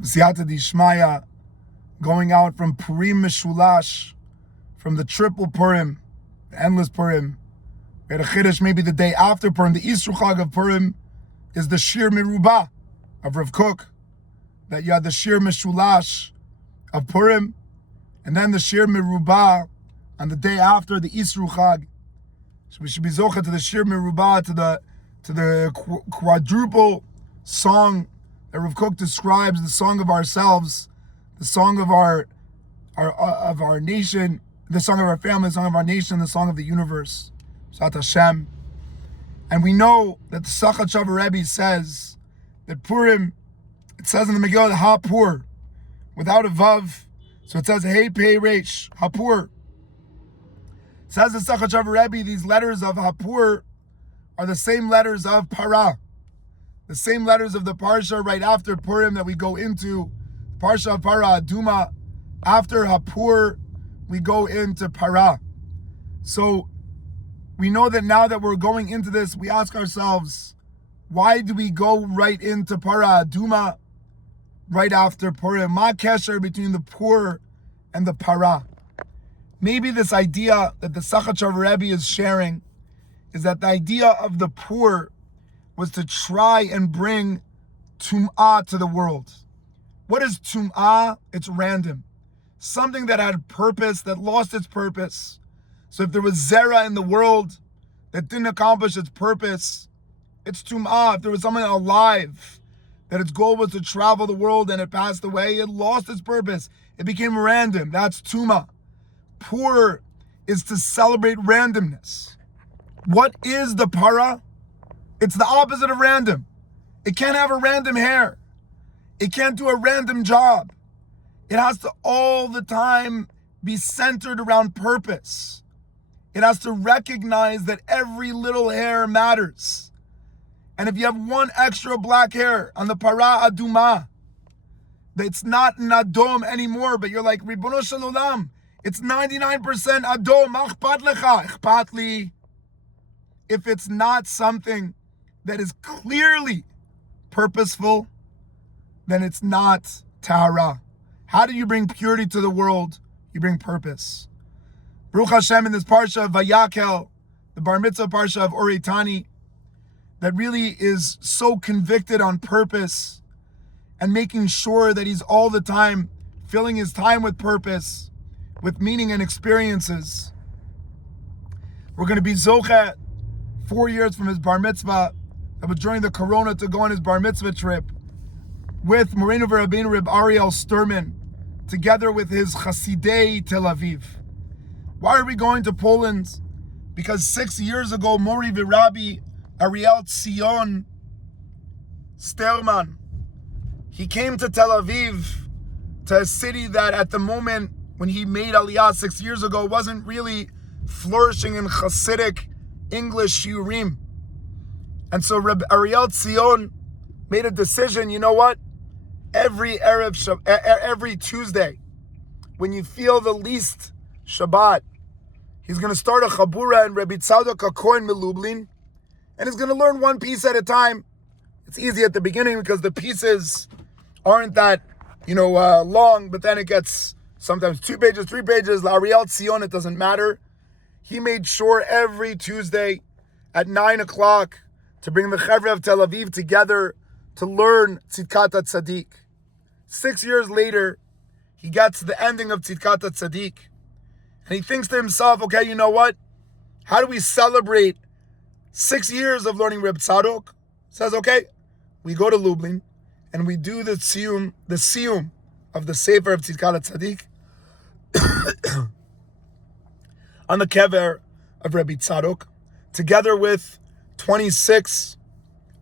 Siyata Dishmaya, going out from Purim Meshulash, from the triple Purim, the endless Purim. We had a Chiddush maybe the day after Purim. The Isru Chag of Purim is the Shir Merubah of Rav Kook. That you had the Shir Meshulash of Purim, and then the Shir Merubah on the day after the Isru Chag. So we should be zocha to the Shir Merubah, to the quadruple song that Rav Kook describes, the song of ourselves, the song of our nation, the song of our family, the song of our nation, the song of the universe. Sat Hashem. And we know that the Sachat Shavar Rebbe says that Purim, it says in the Megillah, Ha-Pur, without a Vav. So it says, Hey Pei Reish, Ha-Pur. It says the Sachat Shavar Rebbe, these letters of Ha-Pur are the same letters of Parah. The same letters of the Parsha right after Purim that we go into. Parsha of Parah Aduma. After Ha-Pur, we go into Parah. So we know that now that we're going into this, we ask ourselves, why do we go right into Parah Aduma right after Purim? Ma kesher between the Pur and the Parah. Maybe this idea that the Sachat Shavar Rebbe is sharing is that the idea of the Pur was to try and bring Tum'ah to the world. What is Tum'ah? It's random. Something that had purpose, that lost its purpose. So if there was Zera in the world that didn't accomplish its purpose, it's Tum'ah. If there was something alive that its goal was to travel the world and it passed away, it lost its purpose. It became random. That's Tum'ah. Pur is to celebrate randomness. What is the Parah? It's the opposite of random. It can't have a random hair. It can't do a random job. It has to all the time be centered around purpose. It has to recognize that every little hair matters. And if you have one extra black hair on the Parah Aduma, it's not an Adom anymore, but you're like, Ribono Shel Olam, it's 99% Adom, Achpat Lecha, Achpat Li. If it's not something that is clearly purposeful, then it's not Tahara. How do you bring purity to the world? You bring purpose. Baruch Hashem, in this parsha of Vayakel, the Bar Mitzvah parsha of Oritani, that really is so convicted on purpose and making sure that he's all the time filling his time with purpose, with meaning and experiences. We're going to be Zochet 4 years from his Bar Mitzvah, that was during the Corona, to go on his Bar Mitzvah trip with Moreno V'Rabbeinu Reb Ariel Sturman, together with his Chasdei Tel Aviv. Why are we going to Poland? Because 6 years ago, Mori V'Rabbi Ariel Tzion Sterman, he came to Tel Aviv, to a city that at the moment when he made Aliyah 6 years ago wasn't really flourishing in Hasidic English Shiurim. And so Reb Ariel Tzion made a decision, you know what? Every Tuesday, when you feel the least Shabbat, he's going to start a Chabura in Rebbe Tzadok HaKohen Lublin, and he's going to learn one piece at a time. It's easy at the beginning because the pieces aren't that, long, but then it gets sometimes 2 pages, 3 pages. Ariel Tzion, it doesn't matter. He made sure every Tuesday at 9 o'clock to bring the Chevra of Tel Aviv together to learn Tzidkat HaTzadik. 6 years later, he gets to the ending of Tzidkat HaTzadik, and he thinks to himself, okay, you know what? How do we celebrate 6 years of learning Reb Tzadok? Says, okay, we go to Lublin, and we do the siyum of the Sefer of Tzidkat HaTzadik on the kever of Rebbe Tzadok, together with 26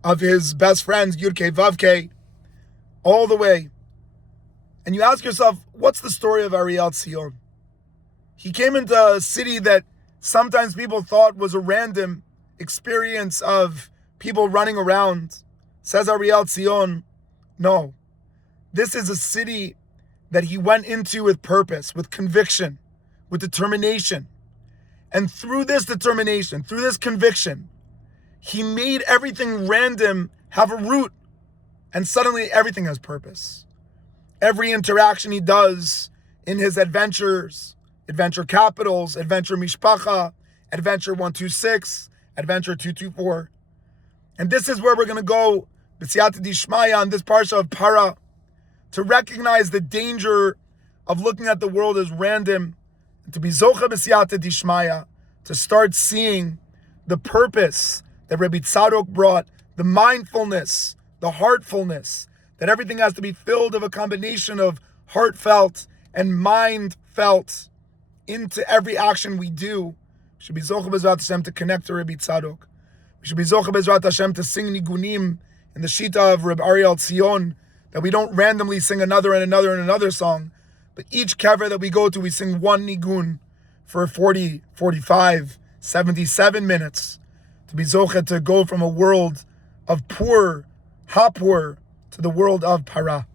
of his best friends, Yudke Vavke, all the way. And you ask yourself, what's the story of Ariel Tzion? He came into a city that sometimes people thought was a random experience of people running around. Says Ariel Tzion, no. This is a city that he went into with purpose, with conviction, with determination. And through this determination, through this conviction, he made everything random have a root, and suddenly everything has purpose. every interaction he does in his adventures, Adventure Capitals, Adventure Mishpacha, Adventure 126, Adventure 224. And this is where we're going to go, B'siyata Dishmaya, on this parsha of Para, to recognize the danger of looking at the world as random, and to be Zocha B'siyata Dishmaya, to start seeing the purpose that Rabbi Tzadok brought, the mindfulness, the heartfulness, that everything has to be filled of a combination of heartfelt and mind-felt into every action we do. We should be Zocha B'ezrat Hashem to connect to Rabbi Tzadok. We should be Zocha B'ezrat Hashem to sing Nigunim in the Shita of Reb Ariel Tzion, that we don't randomly sing another and another and another song, but each kever that we go to, we sing one Nigun for 40, 45, 77 minutes, to be Zocha to go from a world of poor, hapur, to the world of para.